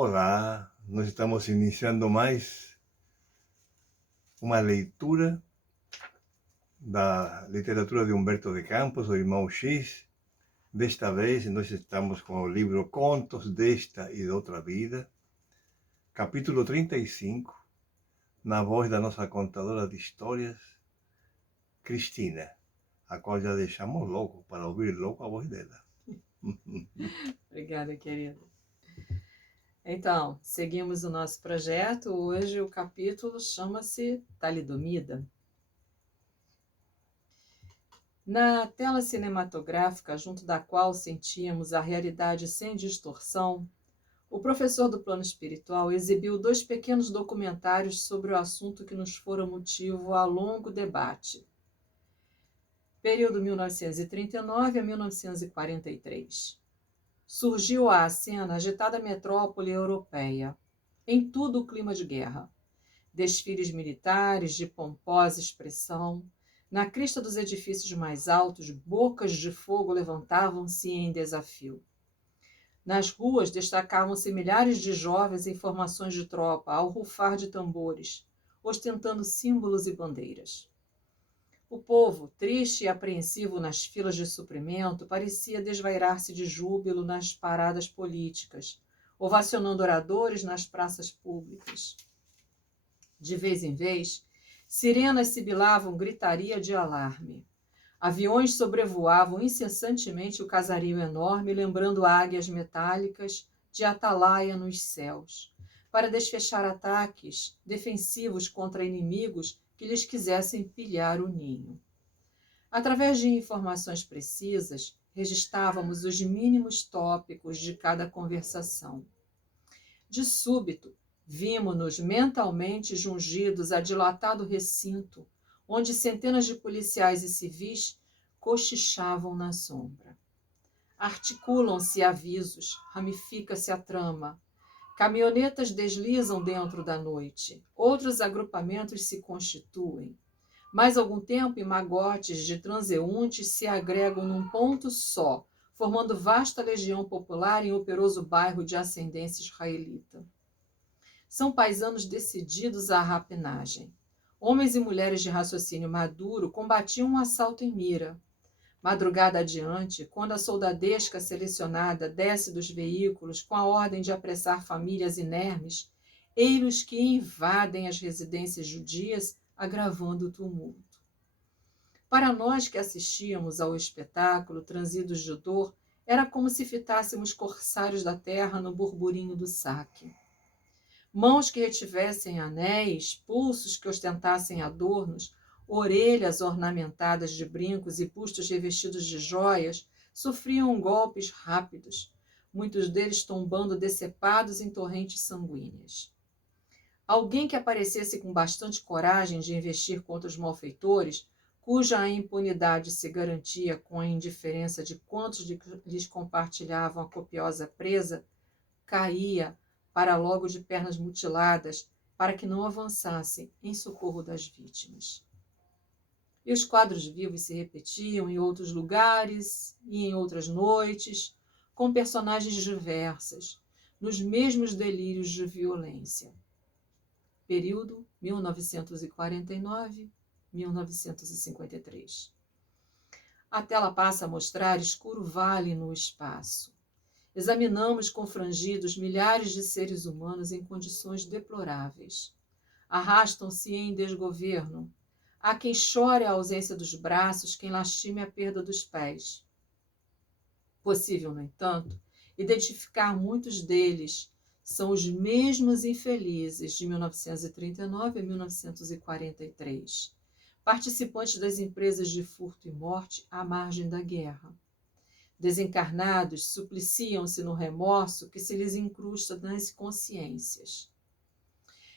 Olá, nós estamos iniciando mais uma leitura da literatura de Humberto de Campos, o Irmão X. Desta vez nós estamos com o livro Contos desta e de outra vida, capítulo 35, na voz da nossa contadora de histórias, Cristina, a qual já deixamos logo para ouvir logo a voz dela. Obrigada, querida. Então, seguimos o nosso projeto. Hoje o capítulo chama-se Talidomida. Na tela cinematográfica, junto da qual sentíamos a realidade sem distorção, o professor do plano espiritual exibiu 2 pequenos documentários sobre o assunto que nos fora motivo a longo debate. Período 1939 a 1943. Surgiu à cena a agitada metrópole europeia, em tudo o clima de guerra. Desfiles militares de pomposa expressão, na crista dos edifícios mais altos, bocas de fogo levantavam-se em desafio. Nas ruas destacavam-se milhares de jovens em formações de tropa, ao rufar de tambores, ostentando símbolos e bandeiras. O povo, triste e apreensivo nas filas de suprimento, parecia desvairar-se de júbilo nas paradas políticas, ovacionando oradores nas praças públicas. De vez em vez, sirenas sibilavam gritaria de alarme. Aviões sobrevoavam incessantemente o casario enorme, lembrando águias metálicas de atalaia nos céus, para desfechar ataques defensivos contra inimigos que lhes quisessem pilhar o ninho. Através de informações precisas, registrávamos os mínimos tópicos de cada conversação. De súbito, vimos-nos mentalmente jungidos a dilatado recinto, onde centenas de policiais e civis cochichavam na sombra. Articulam-se avisos, ramifica-se a trama. Caminhonetas deslizam dentro da noite, outros agrupamentos se constituem. Mais algum tempo e magotes de transeuntes se agregam num ponto só, formando vasta legião popular em operoso bairro de ascendência israelita. São paisanos decididos à rapinagem. Homens e mulheres de raciocínio maduro combatiam um assalto em mira. Madrugada adiante, quando a soldadesca selecionada desce dos veículos com a ordem de apressar famílias inermes, ei-los que invadem as residências judias, agravando o tumulto. Para nós que assistíamos ao espetáculo, transidos de dor, era como se fitássemos corsários da terra no burburinho do saque. Mãos que retivessem anéis, pulsos que ostentassem adornos, orelhas ornamentadas de brincos e bustos revestidos de joias, sofriam golpes rápidos, muitos deles tombando decepados em torrentes sanguíneas. Alguém que aparecesse com bastante coragem de investir contra os malfeitores, cuja impunidade se garantia com a indiferença de quantos lhes compartilhavam a copiosa presa, caía para logo de pernas mutiladas, para que não avançassem em socorro das vítimas. E os quadros vivos se repetiam em outros lugares e em outras noites, com personagens diversas, nos mesmos delírios de violência. Período 1949-1953. A tela passa a mostrar escuro vale no espaço. Examinamos confrangidos milhares de seres humanos em condições deploráveis. Arrastam-se em desgoverno. Há quem chore a ausência dos braços, quem lastime a perda dos pés. Possível, no entanto, identificar muitos deles. São os mesmos infelizes de 1939 a 1943, participantes das empresas de furto e morte à margem da guerra. Desencarnados, supliciam-se no remorso que se lhes incrusta nas consciências.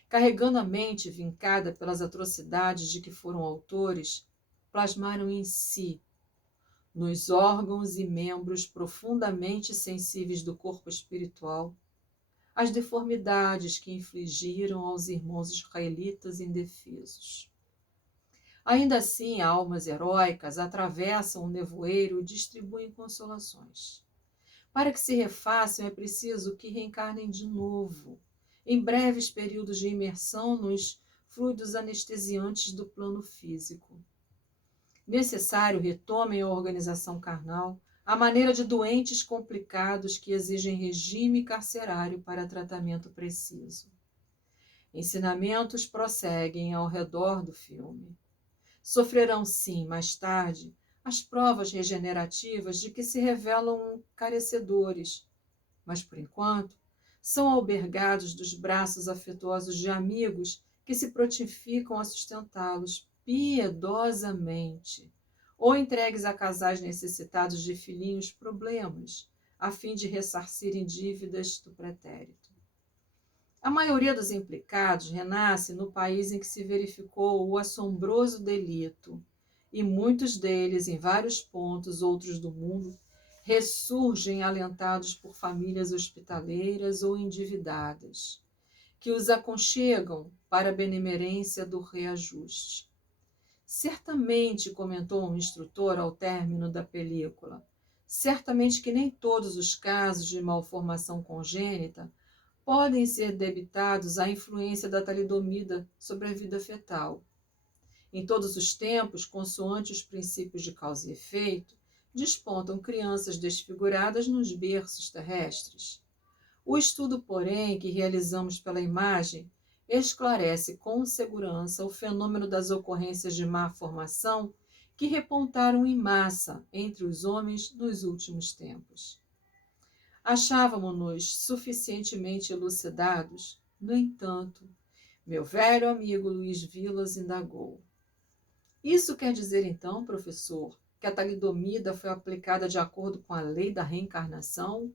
Carregando a mente vincada pelas atrocidades de que foram autores, plasmaram em si, nos órgãos e membros profundamente sensíveis do corpo espiritual, as deformidades que infligiram aos irmãos israelitas indefesos. Ainda assim, almas heróicas atravessam o nevoeiro e distribuem consolações. Para que se refaçam, é preciso que reencarnem de novo, em breves períodos de imersão nos fluidos anestesiantes do plano físico. Necessário retomem a organização carnal, à maneira de doentes complicados que exigem regime carcerário para tratamento preciso. Ensinamentos prosseguem ao redor do filme. Sofrerão, sim, mais tarde, as provas regenerativas de que se revelam carecedores, mas, por enquanto, são albergados dos braços afetuosos de amigos que se prontificam a sustentá-los piedosamente, ou entregues a casais necessitados de filhinhos problemas, a fim de ressarcirem dívidas do pretérito. A maioria dos implicados renasce no país em que se verificou o assombroso delito, e muitos deles, em vários pontos outros do mundo, ressurgem alentados por famílias hospitaleiras ou endividadas, que os aconchegam para a benemerência do reajuste. Certamente, comentou um instrutor ao término da película, certamente que nem todos os casos de malformação congênita podem ser debitados à influência da talidomida sobre a vida fetal. Em todos os tempos, consoante os princípios de causa e efeito, despontam crianças desfiguradas nos berços terrestres. O estudo, porém, que realizamos pela imagem, esclarece com segurança o fenômeno das ocorrências de má formação que repontaram em massa entre os homens nos últimos tempos. Achávamos-nos suficientemente elucidados, no entanto, meu velho amigo Luiz Vilas indagou. Isso quer dizer, então, professor, que a talidomida foi aplicada de acordo com a lei da reencarnação?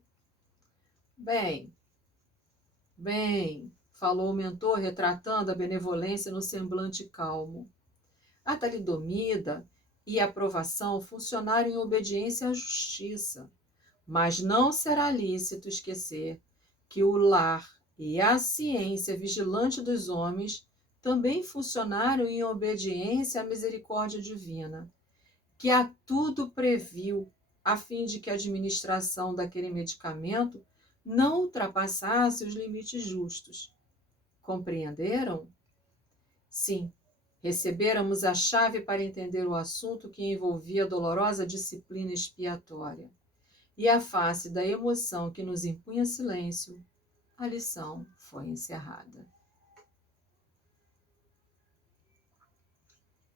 Bem, falou o mentor, retratando a benevolência no semblante calmo. A talidomida e a aprovação funcionaram em obediência à justiça, mas não será lícito esquecer que o lar e a ciência vigilante dos homens também funcionaram em obediência à misericórdia divina, que a tudo previu, a fim de que a administração daquele medicamento não ultrapassasse os limites justos. Compreenderam? Sim, recebêramos a chave para entender o assunto que envolvia a dolorosa disciplina expiatória. E à face da emoção que nos impunha silêncio, a lição foi encerrada.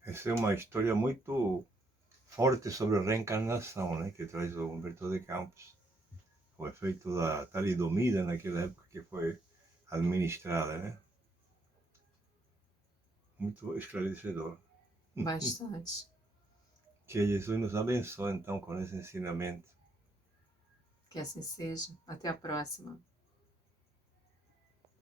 Essa é uma história muito forte sobre reencarnação, né, que traz o Humberto de Campos. O efeito da talidomida naquela época que foi administrada, né? Muito esclarecedor. Bastante. Que Jesus nos abençoe, então, com esse ensinamento. Que assim seja. Até a próxima.